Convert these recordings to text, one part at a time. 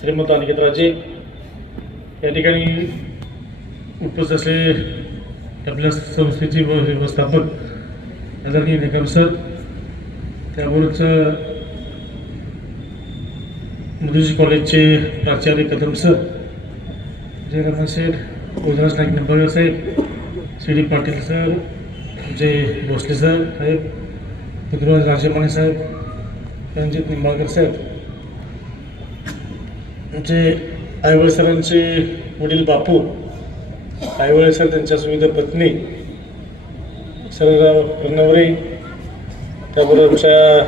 श्रीमंत अनिकेत राजे या ठिकाणी उपस्थित असलेले आपल्या संस्थेचे व- व्यवस्थापक आदरणीय निकम सर त्याबरोबरच मुदुजी कॉलेजचे प्राचार्य कदम सर जय रमण शेठ नाईक निंबाळकर साहेब C D Patil sir Jay Bhosale sir साहेब पृथ्वीराज राजेमाने साहेब रणजित निंबाळकर साहेब आमचे आयवळ सरांचे वडील बापू आयवळे सर त्यांच्या सुविधा पत्नी सरराव प्रणवरे त्याबरोबर आमच्या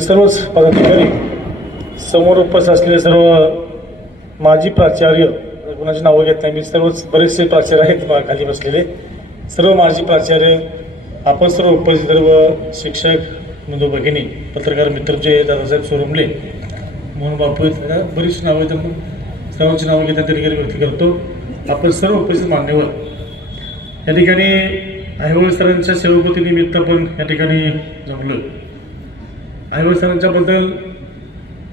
सर्वच पदाधिकारी समोर उपस्थित असलेले सर्व माजी प्राचार्य कोणाची नावं घेत नाही मी सर्वच बरेचसे प्राचार्य आहेत खाली बसलेले. सर्व माजी प्राचार्य आपण सर्व उपस्थित सर्व शिक्षक बंधू भगिनी पत्रकार मित्र जे दादासाहेब सोरमले मोहन बापू बरीच बरीचशी नावं आहेत. सर्वांची नावं घेतात त्या ठिकाणी व्यक्त करतो. आपण सर्व उपस्थित मान्यवर. या ठिकाणी आयवळ सरांच्या सेवापतीनिमित्त पण या ठिकाणी जमलो. आयवळ सरांच्याबद्दल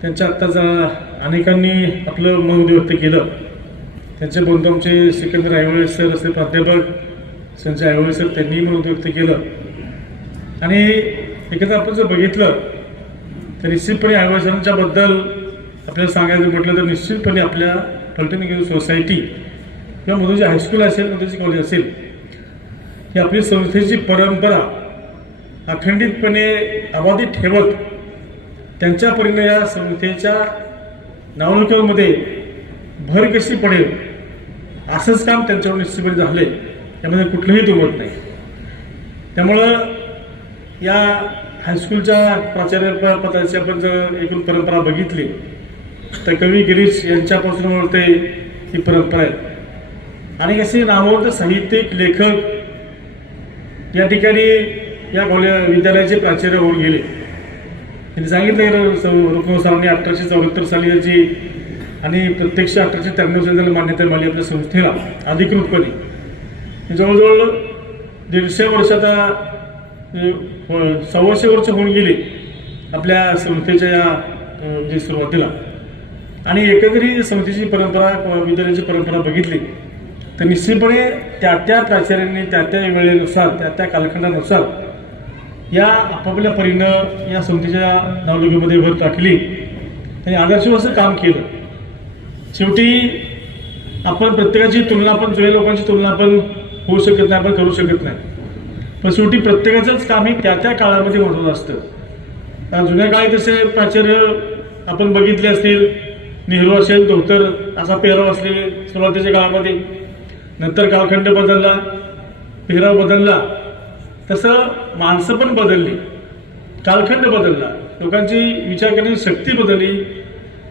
त्यांच्या आत्ताचा अनेकांनी आपलं मत व्यक्त केलं. त्यांचे बंधू आमचे सिकंदर आयवळे सर असे प्राध्यापक संजय आयवळे सर त्यांनीही मत व्यक्त केलं. आणि एकदा आपण जर बघितलं तर निश्चितपणे आयवळ आपल्याला सांगायचं म्हटलं तर निश्चितपणे आपल्या फलटण सोसायटी किंवा मधुजी हायस्कूल असेल मधुजी कॉलेज असेल ही आपली संस्थेची परंपरा अखंडितपणे अबाधित ठेवत त्यांच्या परीने या संस्थेच्या नावलौकिकामध्ये भर कशी पडेल असंच काम त्यांच्यावर निश्चितपणे झाले त्यामध्ये कुठलंही दुमत नाही. त्यामुळं या हायस्कूलच्या प्राचार्य प- पदाची आपण जर एकूण परंपरा बघितली तर कवी गिरीश यांच्यापासून वळते ही परंपरा आहे. आणि असे नामवंत साहित्यिक लेखक या ठिकाणी या कॉले विद्यालयाचे प्राचार्य होऊन गेले. त्यांनी सांगितलं रुक्म सरांनी अठराशे चौऱ्याहत्तर साली याची आणि प्रत्यक्ष अठराशे त्र्याण्णव साली मान्यता मिळाली आपल्या संस्थेला अधिकृतपणे. जवळजवळ दीडशे वर्षाचा सव्वाशे वर्ष होऊन गेली आपल्या संस्थेच्या या म्हणजे सुरुवातीला. आणि एकंदरीत समितीची परंपरा विद्यालयाची परंपरा बघितली तर निश्चितपणे त्या त्या प्राचार्यांनी त्या त्या वेळेनुसार त्या त्या कालखंडानुसार या आपापल्या परीनं या समितीच्या नावलौकिकमध्ये भर टाकली. आणि आदर्श असं काम केलं. शेवटी आपण प्रत्येकाची तुलना पण जुन्या लोकांची तुलना पण होऊ शकत नाही आपण करू शकत नाही. पण शेवटी प्रत्येकाचंच काम हे त्या त्या काळामध्ये महत्त्वाचं असतं. कारण जुन्या काळी तसे प्राचार्य आपण बघितले असतील नेहरू असेल धोतर असा पेहराव असलेले सुरुवातीच्या काळामध्ये नंतर कालखंड बदलला पेहराव बदलला तसं माणसं पण बदलली कालखंड बदलला लोकांची विचार करण्याची शक्ती बदलली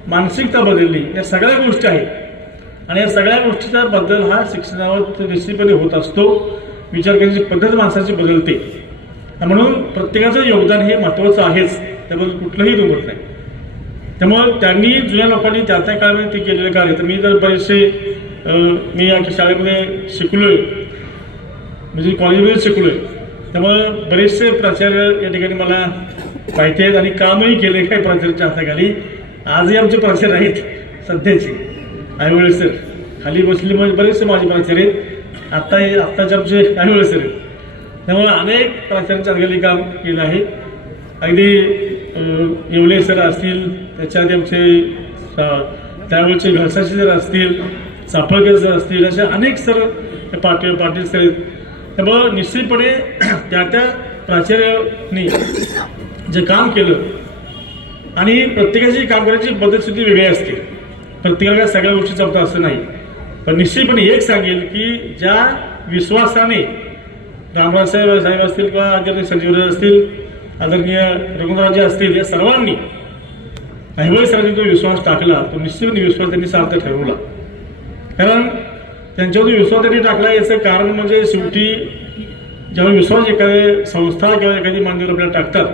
मानसिकता बदलली या सगळ्या गोष्टी आहेत. आणि या सगळ्या गोष्टीचा बदल हा शिक्षणावर निश्चितपणे होत असतो. विचार करण्याची पद्धत माणसाची बदलते. म्हणून प्रत्येकाचं योगदान हे महत्त्वाचं आहेच. त्याबद्दल कुठलंही दुमत नाही. त्यामुळं त्यांनी जुन्या लोकांनी त्या त्या काळामध्ये ते केलेलं कार्य. तर मी जर बरेचसे मी या शाळेमध्ये शिकलोय. म्हणजे कॉलेजमध्ये शिकलोय. त्यामुळं बरेचसे प्राचार्य या ठिकाणी मला माहिती आहेत आणि कामही केले काही प्राचार्याच्या हाताखाली आजही आमचे प्राचार्य आहेत सध्याचे. आयवळे सर. खाली बसले म्हणजे बरेचसे माझे प्राचार्य आहेत. आत्ता हे आत्ताच्या आमचे ॲनिव्हर्सरी सर आहेत त्यामुळे अनेक प्राचार्यांच्या हाताखाली काम केलं आहे. अगदी येवले सर असतील त्याच्या आधी आमचे अं, त्यावेळचे घरसाशी सर असतील सापळकर सर असतील असे अनेक सर पाटील पाटील सर आहेत. त्यामुळं निश्चितपणे त्या त्या प्राचार्यांनी जे काम केलं आणि प्रत्येकाची काम करायची पद्धतसुद्धा वेगळी असते. प्रत्येकाला सगळ्या गोष्टी जमता असं नाही. पण निश्चितपणे एक सांगेल की ज्या विश्वासाने रामराज साहेब साहेब असतील किंवा आदरणीय संजीवराज असतील आदरणीय रघुनाथराजे असतील या सर्वांनी ऐवळ सरांनी जो विश्वास टाकला तो निश्चितपणे विश्वास त्यांनी सार्थ ठरवला. कारण त्यांच्यावर जो विश्वास त्यांनी टाकला याचं कारण म्हणजे शेवटी ज्यावेळी विश्वास एखाद्या संस्था किंवा एखादी मान्यवर आपल्याला टाकतात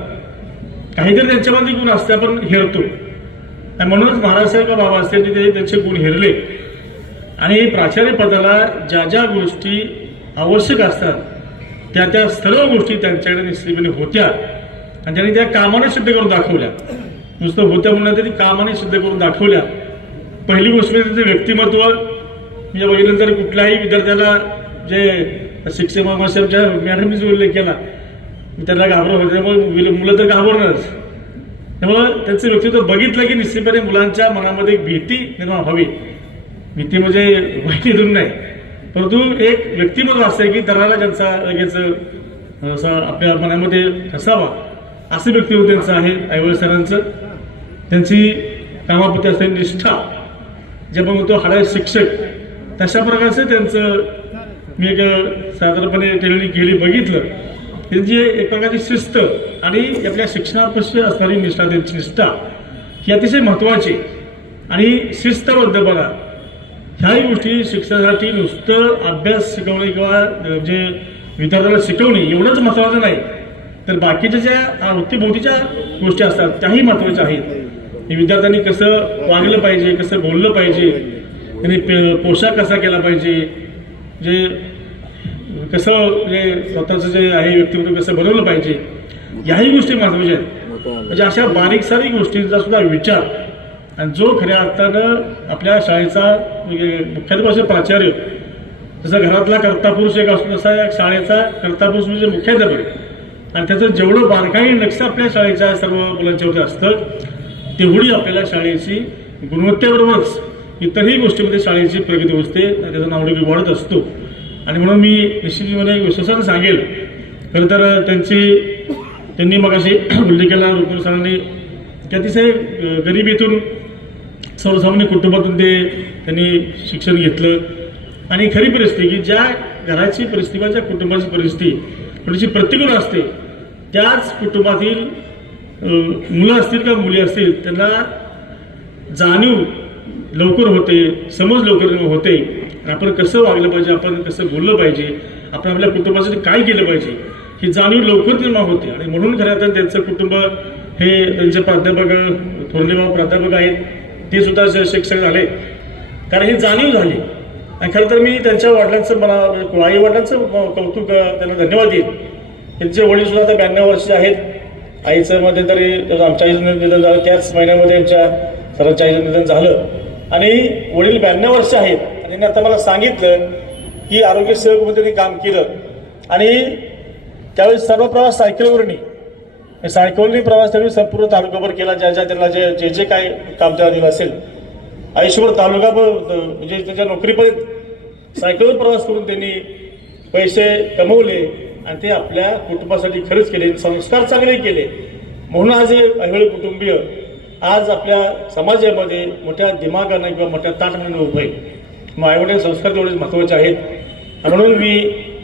काहीतरी त्यांच्यामध्ये गुण असते आपण हेरतो. आणि म्हणूनच महाराज साहेब बाबा असतील त्यांचे गुण हेरले. आणि प्राचार्य पदाला ज्या ज्या गोष्टी आवश्यक असतात त्या त्या सर्व गोष्टी त्यांच्याकडे निश्चितपणे होत्या. आणि त्यांनी त्या कामाने सिद्ध करून दाखवल्या. नुसतं होत्या म्हणून त्यांनी कामाने सिद्ध करून दाखवल्या. पहिली गोष्ट म्हणजे त्यांचं व्यक्तिमत्व. म्हणजे बघितल्यानंतर कुठल्याही विद्यार्थ्याला जे शिक्षक मास्टरच्या मॅडमनीच उल्लेख केला त्यांना घाबरत होते. त्यामुळे मुलं- मुलं तर घाबरणारच. त्यामुळं त्यांचं व्यक्तित्व बघितलं की निश्चितपणे मुलांच्या मनामध्ये भीती निर्माण व्हावी. भीती म्हणजे माहिती देऊन नाही. परंतु एक व्यक्तिमत्व असतं की दराला ज्यांचा लगेच असा आपल्या मनामध्ये ठसावा असं व्यक्तिमत्व त्यांचं आहे ऐवळ सरांचं. त्यांची कामाप्रती असलेली निष्ठा. जे आपण म्हणतो हाडाय शिक्षक तशा प्रकारचं त्यांचं मी एक साधारणपणे त्यांनी केली बघितलं. त्यांची एक प्रकारची शिस्त आणि आपल्या शिक्षणापाशी असणारी निष्ठा त्यांची निष्ठा ही अतिशय महत्त्वाची. आणि शिस्तबद्धपणा ह्याही गोष्टी शिक्षणासाठी नुसतं अभ्यास शिकवणे किंवा जे विद्यार्थ्यांना शिकवणे एवढंच महत्त्वाचं नाही. तर बाकीच्या ज्या वृत्तीभोवतीच्या गोष्टी असतात त्याही महत्त्वाच्या आहेत. विद्यार्थ्यांनी कसं वागलं पाहिजे कसं बोललं पाहिजे त्यांनी पे- पोशाख कसा केला पाहिजे जे कसं म्हणजे स्वतःचं जे आहे व्यक्तिमत्व कसं बनवलं पाहिजे याही गोष्टी महत्त्वाच्या आहेत. म्हणजे अशा बारीक सारीक गोष्टींचा सुद्धा विचार आणि जो खऱ्या अर्थानं आपल्या शाळेचा म्हणजे मुख्याध्यापासून प्राचार्य जसा घरातला कर्ता पुरुष एक असतो तसा या शाळेचा कर्ता पुरुष म्हणजे मुख्याध्यापक. आणि त्याचं जेवढं बारकाई लक्ष आपल्या शाळेच्या सर्व मुलांच्यावरती असतं तेवढी आपल्याला शाळेची गुणवत्तेबरोबरच इतरही गोष्टीमध्ये शाळेची प्रगती होते आणि त्याचा नावडे वाढत असतो. आणि म्हणून मी निश्चितपणे विश्वासानं सांगेल खरं तर त्यांची त्यांनी मग अशी उल्लेख केला रुक्मिणी सरांनी की अतिशय गरिबीतून सर्वसामान्य कुटुंबातून ते त्यांनी शिक्षण घेतलं. आणि खरी परिस्थिती की ज्या घराची परिस्थिती किंवा ज्या कुटुंबाची परिस्थिती म्हणजे थोडीशी प्रतिकूल असते त्याच कुटुंबातील मुलं असतील किंवा मुली असतील त्यांना जाणीव लवकर होते समज लवकर होते. आपण कसं वागलं पाहिजे आपण कसं बोललं पाहिजे आपण आपल्या कुटुंबासाठी काय केलं पाहिजे ही जाणीव लवकर निर्माण होते. आणि म्हणून खरं तर त्यांचं कुटुंब हे त्यांचे प्राध्यापक थोरलेबाब प्राध्यापक आहेत. ते सुद्धा शिक्षक झाले. कारण ही जाणीव झाली. आणि खरं तर मी त्यांच्या वडिलांचं मला आई वडिलांचं कौतुक त्यांना धन्यवाद देईन. त्यांचे वडील सुद्धा आता ब्याण्णव वर्षाचे आहेत. आईचं मध्ये तरी आमच्या आईचं निधन झालं. त्याच महिन्यामध्ये आमच्या सरांच्या आईचं निधन झालं. आणि वडील ब्याण्णव वर्ष आहेत. आणि त्यांनी आता मला सांगितलं की आरोग्य सेवकमध्ये त्यांनी काम केलं. आणि त्यावेळेस सर्व प्रवास सायकलवरनी सायकलनी प्रवास त्यांनी संपूर्ण तालुकाभर केला. ज्या ज्या त्यांना जे जे जे काय काम त्याला दिलं असेल. आयुष्यभर तालुका म्हणजे त्याच्या नोकरीपर्यंत सायकलवर प्रवास करून त्यांनी पैसे कमवले आणि ते आपल्या कुटुंबासाठी खरंच केले. संस्कार चांगले केले. म्हणून आज हे कुटुंबीय आज आपल्या समाजामध्ये मोठ्या दिमागानं किंवा मोठ्या ताटानं उभं आहे. मग आईवडील संस्कार तेवढेच महत्त्वाचे आहेत. म्हणून मी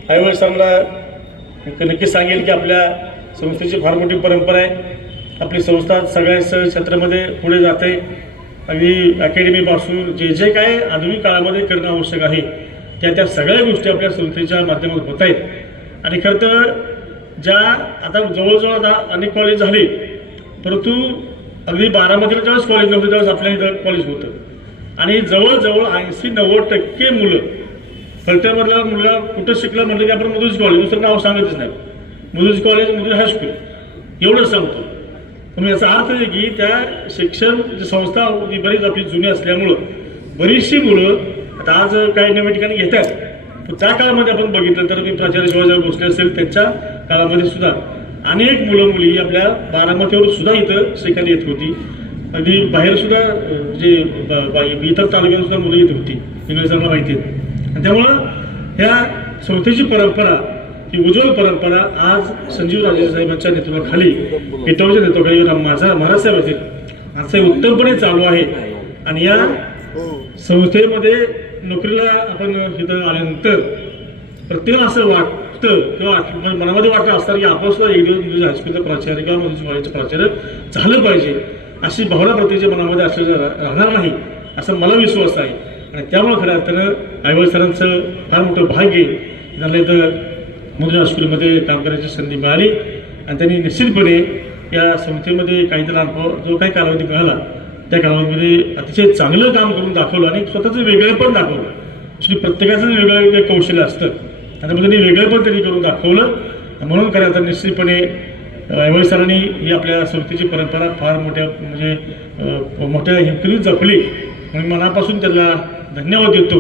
आईवडील सरांना नक्की सांगेल की आपल्या संस्थेची फार मोठी परंपरा आहे. आपली संस्था सगळ्या क्षेत्रामध्ये पुढे जाते. अगदी अकॅडमीपासून जे जे काय आधुनिक काळामध्ये करणं आवश्यक आहे त्या त्या सगळ्या गोष्टी आपल्या संस्थेच्या माध्यमातून होत आहेत. आणि खरं तर ज्या आता जवळजवळ आता अनेक कॉलेज झाले परंतु अगदी बारामतीला ज्यावेळेस कॉलेज नव्हतं त्यावेळेस आपल्या इथं कॉलेज होतं. आणि जवळजवळ ऐंशी नव्वद टक्के मुलं फलटणमधला मुलगा कुठं शिकला म्हटलं की आपण मधूनच कॉलेज दुसरं नाव सांगतच नाही. मधुज कॉलेज मधुज हायस्कूल एवढंच सांगतो. पण याचा अर्थ आहे की त्या शिक्षण म्हणजे जी संस्था ही बरीच आपली जुनी असल्यामुळं बरीचशी मुलं आता आज काही नव्या ठिकाणी घेतात. पण त्या काळामध्ये आपण बघितलं तर मी प्राचार्य शिवाजी भोसले असेल त्यांच्या काळामध्ये सुद्धा अनेक मुलं मुली आपल्या बारामतीवर सुद्धा इथं शिकायला येत होती. अगदी बाहेर सुद्धा जे इतर तालुक्यात सुद्धा मुलं येत होती. इंग्रजांना माहिती आहे. आणि त्यामुळं ह्या संस्थेची परंपरा ही उज्ज्वल परंपरा आज संजीव राजे साहेबांच्या नेतृत्वाखाली पेटवच्या नेतृत्वाखाली माझा महाराज साहेब उत्तमपणे चालू आहे. आणि या संस्थेमध्ये नोकरीला आपण इथं आल्यानंतर प्रत्येकाला असं वाटतं किंवा मनामध्ये वाटतं असतं की आपण सुद्धा एक दिवस म्हणजे प्राचार्य किंवा म्हणजे कॉलेजचं प्राचार्य झालं पाहिजे. अशी भावना प्रत्येकाच्या मनामध्ये असलेलं राहणार नाही असा मला विश्वास आहे. आणि त्यामुळे खऱ्या अर्थानं आयवळ सरांचं फार मोठं भाग्य झालं तर इथं मुद्रा हॉस्पिटलमध्ये काम करण्याची संधी मिळाली आणि त्यांनी निश्चितपणे या संस्थेमध्ये काहीतरी अनुभव जो काही कालावधी मिळाला त्या कालावधीमध्ये अतिशय चांगलं काम करून दाखवलं आणि स्वतःचं वेगळं पण दाखवलं. ॲक्च्युली प्रत्येकाचं वेगळं वेगळं कौशल्य असतं. आणि त्यामध्ये वेगळं पण त्यांनी करून दाखवलं. म्हणून खरं तर निश्चितपणे ऐवळ सरांनी ही आपल्या संस्थेची परंपरा फार मोठ्या म्हणजे मोठ्या हिमकरीत जपली. म्हणून मनापासून त्यांना धन्यवाद देतो.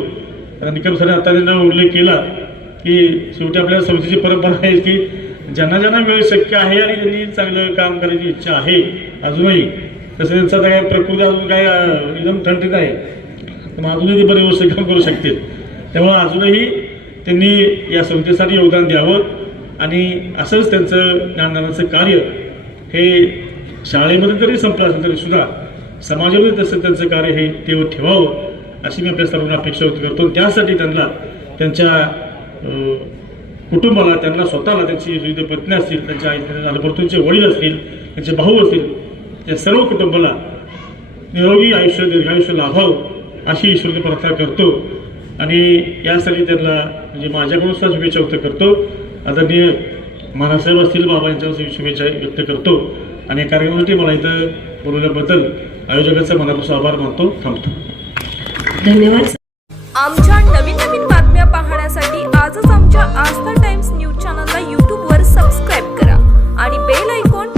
आता निकम सरांनी आता त्यांना उल्लेख केला की शेवटी आपल्या संस्थेची परंपरा आहे की ज्यांना ज्यांना वेळ शक्य आहे आणि त्यांनी चांगलं काम करायची इच्छा आहे अजूनही. तसं त्यांचा काय प्रकृती अजून काय एकदम ठणठणीत आहे. तर मग अजूनही ते बरे व्यवस्थित काम करू शकतील. त्यामुळं अजूनही त्यांनी या संस्थेसाठी योगदान द्यावं आणि असंच त्यांचं ज्ञानदानाचं कार्य हे शाळेमध्ये जरी संपलं असेल तरी सुद्धा समाजामध्ये तसं त्यांचं कार्य हे तेव्हा ठेवावं अशी मी आपल्या सर्वांना अपेक्षा व्यक्त करतो. त्यासाठी त्यांना त्यांच्या कुटुंबाला त्यांना स्वतःला त्यांची विविध पत्नी असतील त्यांच्या आई त्यांच्या झालपर्तूंचे वडील असतील त्यांचे भाऊ असतील त्या सर्व कुटुंबाला निरोगी आयुष्य दीर्घायुष्य लाभावं अशी ईश्वरची प्रार्थना करतो. आणि यासाठी त्यांना म्हणजे माझ्याकडून सुद्धा शुभेच्छा व्यक्त करतो. आदरणीय महाराजसाहेब असतील बाबा यांच्या शुभेच्छा व्यक्त करतो. आणि या कार्यक्रमासाठी मला इथं बोलवल्याबद्दल आयोजकाचा मनापासून आभार मानतो. थांबतो. धन्यवाद. आमच्या नवीन आमच्या आस्था टाइम्स न्यूज चॅनलला यूट्यूबवर सबस्क्राईब करा आणि बेल आयकॉन